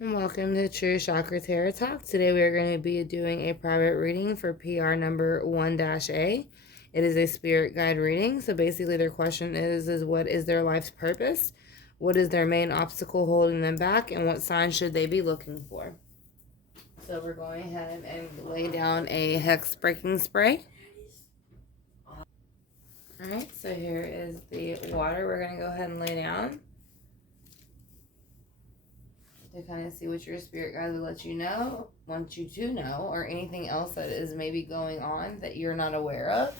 And welcome to True Chakra Tarot Talk. Today we are going to be doing a private reading for PR number 1-A. It is a spirit guide reading. So basically their question is what is their life's purpose? What is their main obstacle holding them back? And what signs should they be looking for? So we're going ahead and lay down a hex breaking spray. Alright, so here is the water we're going to go ahead and lay down to kind of see what your spirit guides will let you know, want you to know, or anything else that is maybe going on that you're not aware of.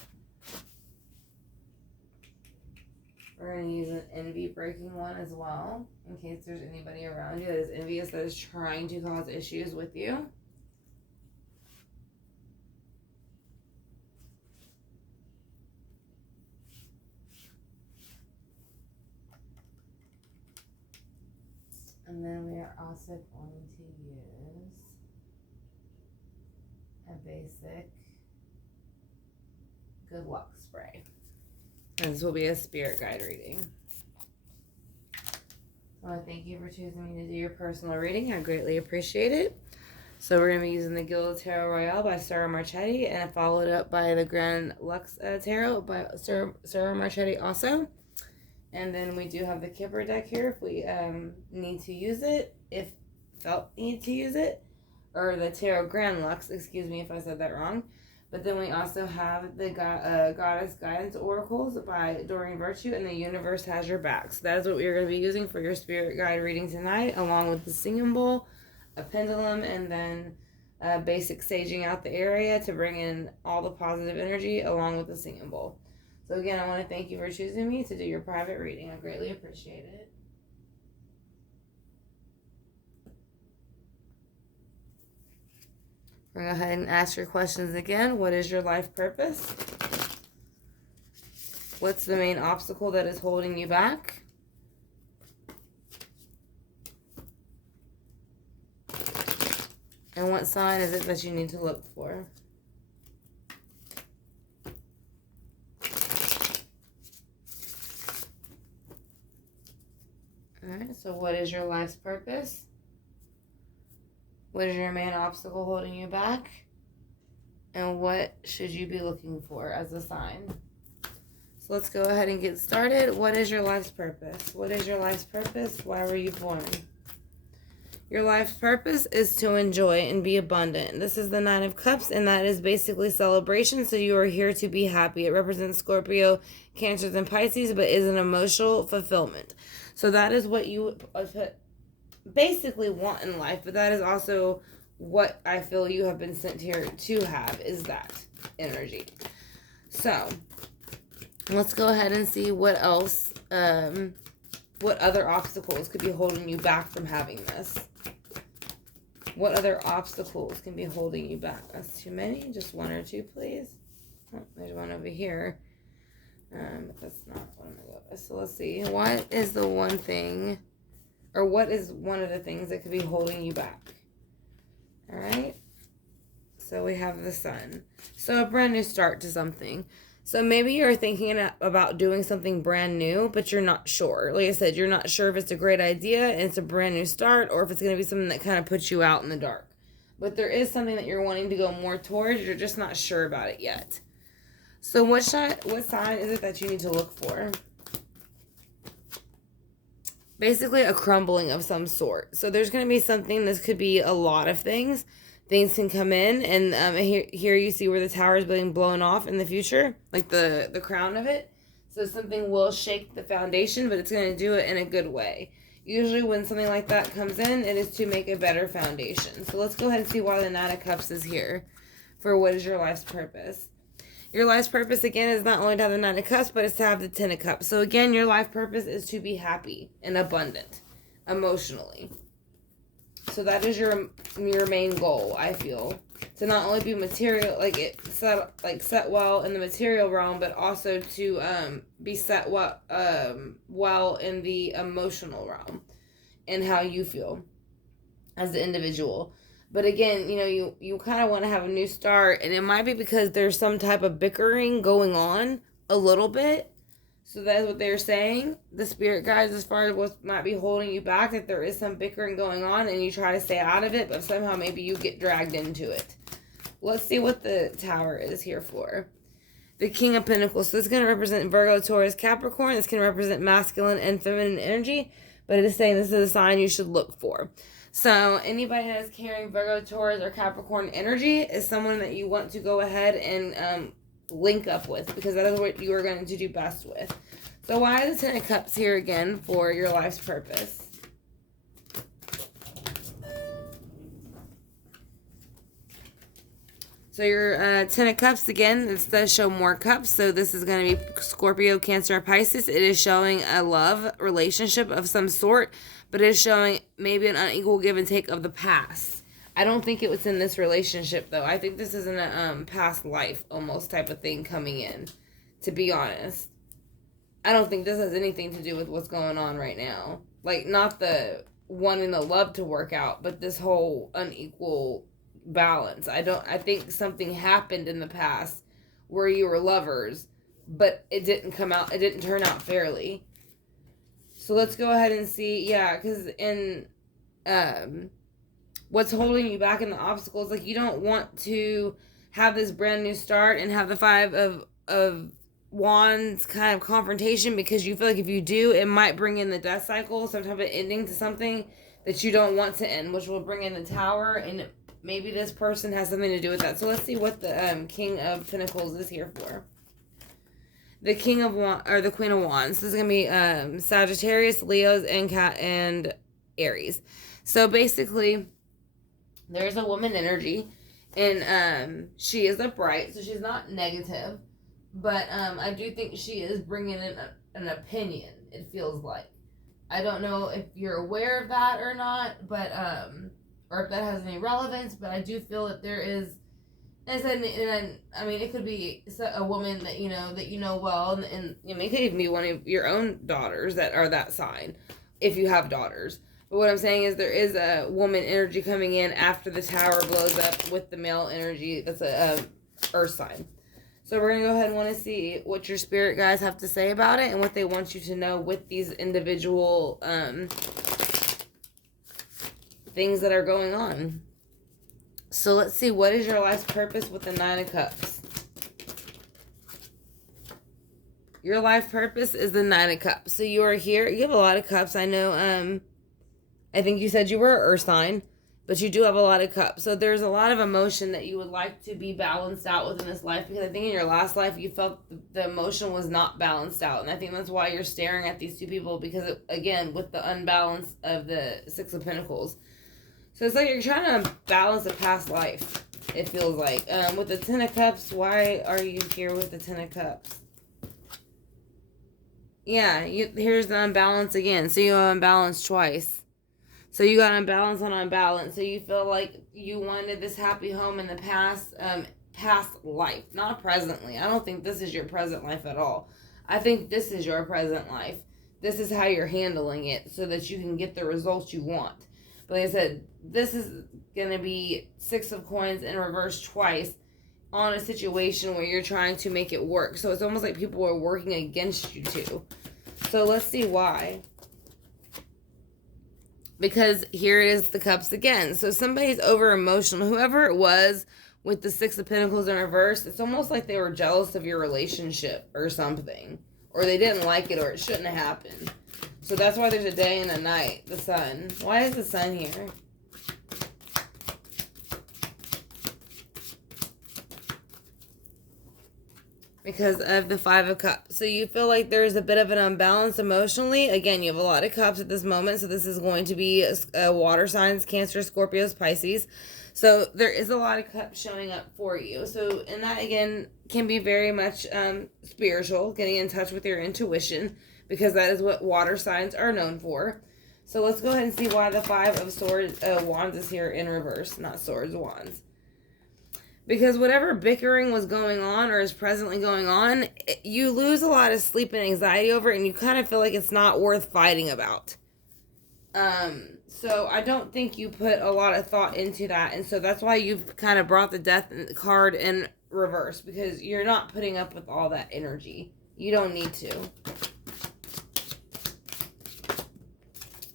We're going to use an envy breaking one as well, in case there's anybody around you that is envious, that is trying to cause issues with you. And then we are also going to use a basic good luck spray. And this will be a spirit guide reading. I want to thank you for choosing me to do your personal reading. I greatly appreciate it. So we're going to be using the Gilded Tarot Royale by Sarah Marchetti, and followed up by the Grand Lux Tarot by Sarah Marchetti also. And then we do have the Kipper deck here if we need to use it, if felt need to use it. Or the Tarot Grand Lux, excuse me if I said that wrong. But then we also have the Goddess Guidance Oracles by Doreen Virtue, and the Universe Has Your Back. So that is what we are going to be using for your spirit guide reading tonight, along with the singing bowl, a pendulum, and then basic saging out the area to bring in all the positive energy along with the singing bowl. So again, I want to thank you for choosing me to do your private reading. I greatly appreciate it. We're going to go ahead and ask your questions again. What is your life purpose? What's the main obstacle that is holding you back? And what sign is it that you need to look for? Alright, so what is your life's purpose? What is your main obstacle holding you back? And what should you be looking for as a sign? So let's go ahead and get started. What is your life's purpose? What is your life's purpose? Why were you born? Your life's purpose is to enjoy and be abundant. This is the Nine of Cups, and that is basically celebration. So you are here to be happy. It represents Scorpio, Cancers, and Pisces, but is an emotional fulfillment. So that is what you basically want in life, but that is also what I feel you have been sent here to have, is that energy. So let's go ahead and see what else, what other obstacles could be holding you back from having this. What other obstacles can be holding you back? That's too many. Just one or two, please. Oh, there's one over here. But that's not what I'm going to go with. So let's see. What is the one thing, or what is one of the things that could be holding you back? All right. So we have the Sun. So a brand new start to something. So maybe you're thinking about doing something brand new, but you're not sure. Like I said, you're not sure if it's a great idea and it's a brand new start, or if it's going to be something that kind of puts you out in the dark. But there is something that you're wanting to go more towards. You're just not sure about it yet. So what sign is it that you need to look for? Basically a crumbling of some sort. So there's going to be something. This could be a lot of things. Things can come in, and here you see where the tower is being blown off in the future, like the crown of it. So something will shake the foundation, but it's going to do it in a good way. Usually when something like that comes in, it is to make a better foundation. So let's go ahead and see why the Nine of Cups is here for what is your life's purpose. Your life's purpose, again, is not only to have the Nine of Cups, but it's to have the Ten of Cups. So again, your life purpose is to be happy and abundant emotionally. So that is your main goal, I feel. To not only be material, set well in the material realm, but also to be set well in the emotional realm and how you feel as the individual. But again, you kind of want to have a new start, and it might be because there's some type of bickering going on a little bit. So that's what they're saying. The spirit guides, as far as what might be holding you back, that there is some bickering going on and you try to stay out of it, but somehow maybe you get dragged into it. Let's see what the Tower is here for. The King of Pentacles. So this is going to represent Virgo, Taurus, Capricorn. This can represent masculine and feminine energy, but it is saying this is a sign you should look for. So anybody that is carrying Virgo, Taurus, or Capricorn energy is someone that you want to go ahead and link up with, because that is what you are going to do best with. So why is the Ten of Cups here again for your life's purpose? So your Ten of Cups, again, this does show more cups. So this is going to be Scorpio, Cancer, or Pisces. It is showing a love relationship of some sort, but it is showing maybe an unequal give and take of the past. I don't think it was in this relationship, though. I think this is in a past life almost type of thing coming in, to be honest. I don't think this has anything to do with what's going on right now. Like, not the wanting the love to work out, but this whole unequal balance. I think something happened in the past where you were lovers, but it didn't turn out fairly. So let's go ahead and see. Yeah, because in what's holding you back in the obstacles, like, you don't want to have this brand new start and have the Five of Wands kind of confrontation, because you feel like if you do, it might bring in the death cycle, some type of ending to something that you don't want to end, which will bring in the Tower, and maybe this person has something to do with that. So let's see what the King of Pentacles is here for. The King of Wands, or the Queen of Wands. This is gonna be Sagittarius, Leos, and Aries. So basically, there's a woman energy, and she is upright, so she's not negative, but I do think she is bringing in an opinion. It feels like. I don't know if you're aware of that or not, but or if that has any relevance, but I do feel that there is, and I mean, it could be a woman that you know well, and I mean, it could even be one of your own daughters that are that sign, if you have daughters. But what I'm saying is there is a woman energy coming in after the Tower blows up with the male energy. That's a earth sign. So we're going to go ahead and want to see what your spirit guides have to say about it and what they want you to know with these individual things that are going on. So let's see, what is your life's purpose with the Nine of Cups? Your life purpose is the Nine of Cups. So you are here. You have a lot of cups. I know, I think you said you were an earth sign, but you do have a lot of cups. So there's a lot of emotion that you would like to be balanced out within this life, because I think in your last life you felt the emotion was not balanced out. And I think that's why you're staring at these two people, because, again, with the unbalance of the Six of Pentacles. So it's like you're trying to balance a past life, it feels like. With the Ten of Cups, why are you here with the Ten of Cups? Yeah, here's the unbalance again. So you unbalanced twice. So you got unbalance on unbalance. So you feel like you wanted this happy home in the past life, not presently. I don't think this is your present life at all. I think this is your present life. This is how you're handling it so that you can get the results you want. But like I said, this is going to be Six of Coins in reverse twice on a situation where you're trying to make it work. So it's almost like people are working against you too. So let's see why. Because here it is, the Cups again. So somebody's over emotional. Whoever it was with the Six of Pentacles in reverse, it's almost like they were jealous of your relationship or something. Or they didn't like it, or it shouldn't have happened. So that's why there's a day and a night. The Sun. Why is the Sun here? Because of the Five of Cups. So you feel like there's a bit of an unbalance emotionally. Again, you have a lot of cups at this moment. So this is going to be water signs, Cancer, Scorpios, Pisces. So there is a lot of cups showing up for you. So, and that again can be very much spiritual, getting in touch with your intuition, because that is what water signs are known for. So let's go ahead and see why the Five of Swords, Wands is here in reverse. Not swords, wands. Because whatever bickering was going on or is presently going on, you lose a lot of sleep and anxiety over it, and you kind of feel like it's not worth fighting about. So I don't think you put a lot of thought into that, and so that's why you've kind of brought the Death card in reverse, because you're not putting up with all that energy. You don't need to.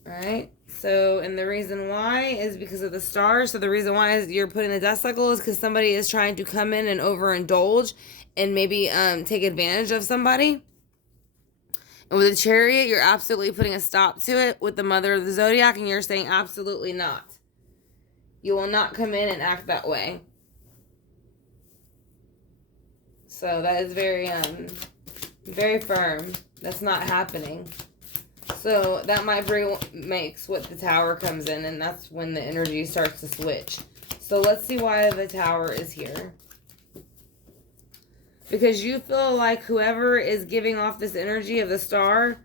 Right? So, and the reason why is because of the stars. So the reason why is you're putting the death cycle is because somebody is trying to come in and overindulge and maybe take advantage of somebody. And with the Chariot, you're absolutely putting a stop to it with the Mother of the Zodiac, and you're saying absolutely not. You will not come in and act that way. So that is very very firm. That's not happening. So that might makes what the Tower comes in, and that's when the energy starts to switch. So let's see why the Tower is here. Because you feel like whoever is giving off this energy of the star,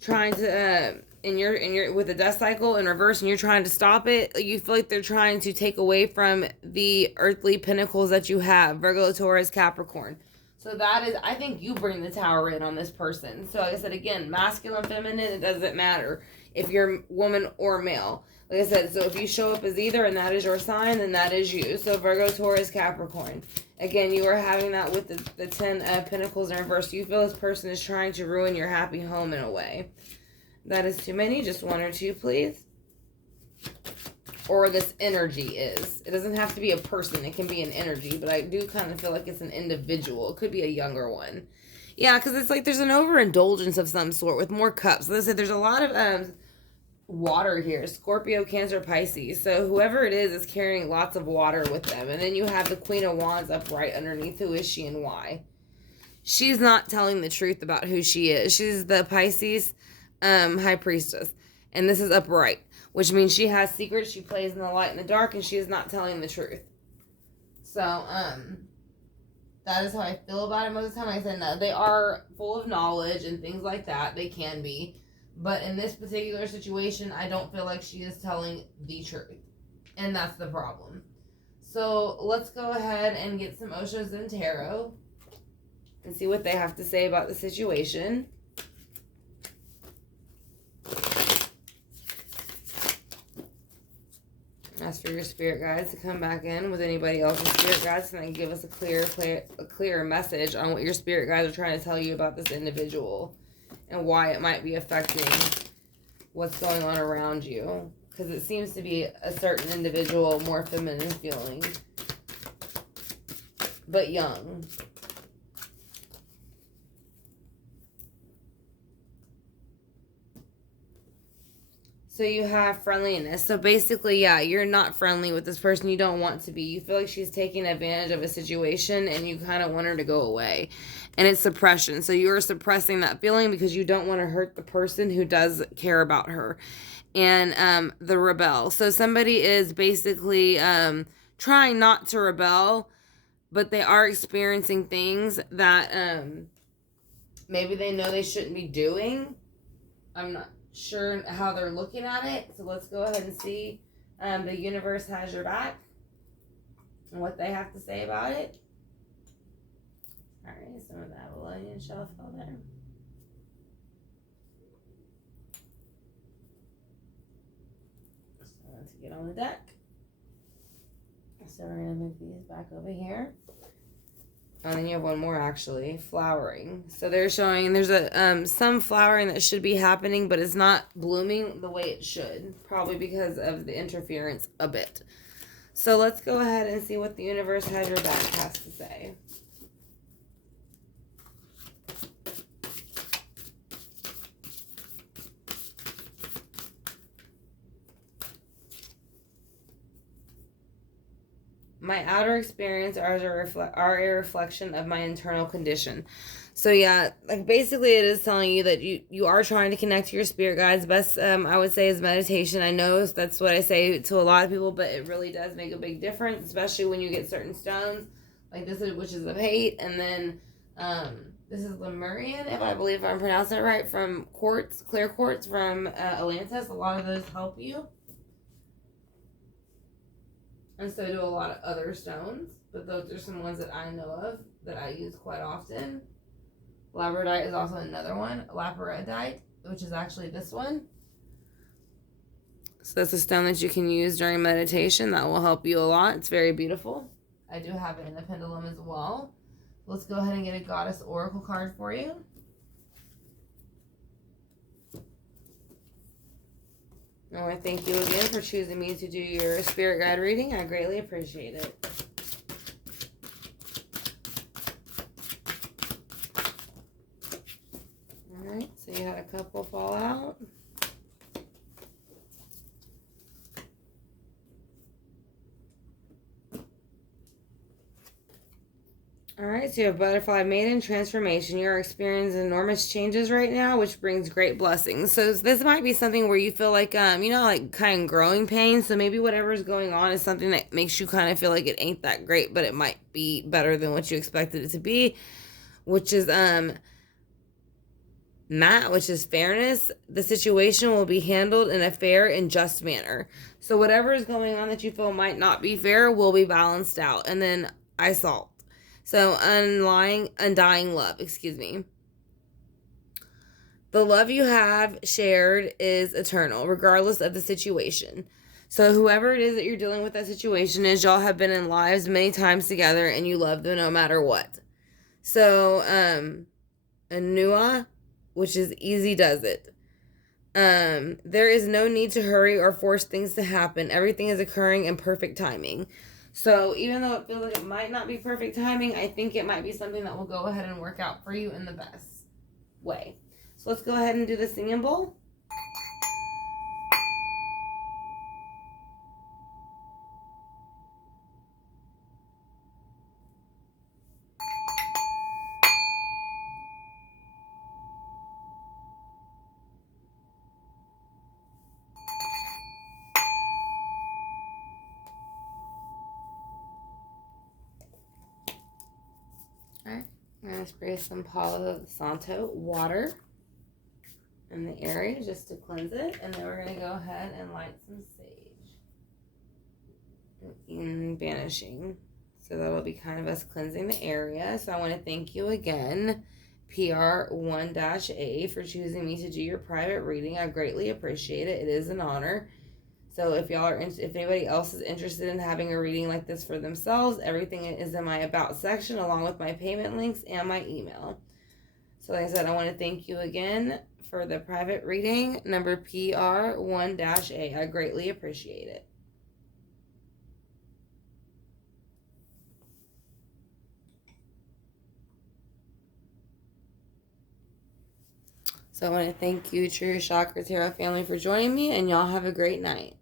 trying to in your with the death cycle in reverse, and you're trying to stop it, you feel like they're trying to take away from the earthly pinnacles that you have, Virgo, Taurus, Capricorn. So that is, I think you bring the Tower in on this person. So like I said, again, masculine, feminine, it doesn't matter if you're woman or male. Like I said, so if you show up as either and that is your sign, then that is you. So Virgo, Taurus, Capricorn. Again, you are having that with the 10 Pentacles in reverse. You feel this person is trying to ruin your happy home in a way. That is too many. Just one or two, please. Or this energy is. It doesn't have to be a person. It can be an energy. But I do kind of feel like it's an individual. It could be a younger one. Yeah, because it's like there's an overindulgence of some sort with more cups. Let's say there's a lot of water here. Scorpio, Cancer, Pisces. So whoever it is carrying lots of water with them. And then you have the Queen of Wands up right underneath. Who is she and why? She's not telling the truth about who she is. She's the Pisces High Priestess. And this is upright, which means she has secrets. She plays in the light and the dark, and she is not telling the truth. So, that is how I feel about it most of the time. Like I said, no, they are full of knowledge and things like that. They can be. But in this particular situation, I don't feel like she is telling the truth. And that's the problem. So, let's go ahead and get some Osho Zen Tarot and see what they have to say about the situation. Ask for your spirit guides to come back in with anybody else's spirit guides and then give us a clearer message on what your spirit guides are trying to tell you about this individual and why it might be affecting what's going on around you. Because it seems to be a certain individual, more feminine feeling, but young. So you have friendliness. So basically, yeah, you're not friendly with this person. You don't want to be. You feel like she's taking advantage of a situation and you kind of want her to go away. And it's suppression. So you're suppressing that feeling because you don't want to hurt the person who does care about her. And the rebel. So somebody is basically trying not to rebel, but they are experiencing things that maybe they know they shouldn't be doing. I'm not sure how they're looking at it. So let's go ahead and see. The universe has your back and what they have to say about it. Alright, some of the Avalonian shell fell there. So let's get on the deck. So we're going to move these back over here. And then you have one more actually, flowering. So they're showing there's a some flowering that should be happening, but it's not blooming the way it should, probably because of the interference a bit. So let's go ahead and see what the universe has your back has to say. My outer experience are a reflection of my internal condition. So yeah, like basically it is telling you that you are trying to connect to your spirit guides. Best I would say is meditation. I know that's what I say to a lot of people, but it really does make a big difference, especially when you get certain stones like this, which is of hate, and then this is Lemurian, if I believe I'm pronouncing it right, from quartz, clear quartz from Atlantis. A lot of those help you. And so do a lot of other stones, but those are some ones that I know of that I use quite often. Labradorite is also another one. Laperoidite, which is actually this one. So that's a stone that you can use during meditation. That will help you a lot. It's very beautiful. I do have it in the pendulum as well. Let's go ahead and get a Goddess Oracle card for you. I want to thank you again for choosing me to do your spirit guide reading. I greatly appreciate it. Alright, so you had a couple fall out. Alright, so you have Butterfly Maiden Transformation. You're experiencing enormous changes right now, which brings great blessings. So this might be something where you feel like, like kind of growing pains. So maybe whatever's going on is something that makes you kind of feel like it ain't that great, but it might be better than what you expected it to be, which is, which is fairness. The situation will be handled in a fair and just manner. So whatever is going on that you feel might not be fair will be balanced out. And then I salt. So undying love, excuse me. The love you have shared is eternal, regardless of the situation. So whoever it is that you're dealing with that situation is, y'all have been in lives many times together and you love them no matter what. So, Anua, which is easy does it. There is no need to hurry or force things to happen. Everything is occurring in perfect timing. So even though it feels like it might not be perfect timing, I think it might be something that will go ahead and work out for you in the best way. So let's go ahead and do the singing bowl. Alright, I'm going to spray some Palo Santo water in the area just to cleanse it. And then we're going to go ahead and light some sage in banishing. So that'll be kind of us cleansing the area. So I want to thank you again, PR1-A, for choosing me to do your private reading. I greatly appreciate it. It is an honor. So if anybody else is interested in having a reading like this for themselves, everything is in my About section along with my payment links and my email. So like I said, I want to thank you again for the private reading, number PR1-A. I greatly appreciate it. So I want to thank you, True Chakra Tarot family, for joining me, and y'all have a great night.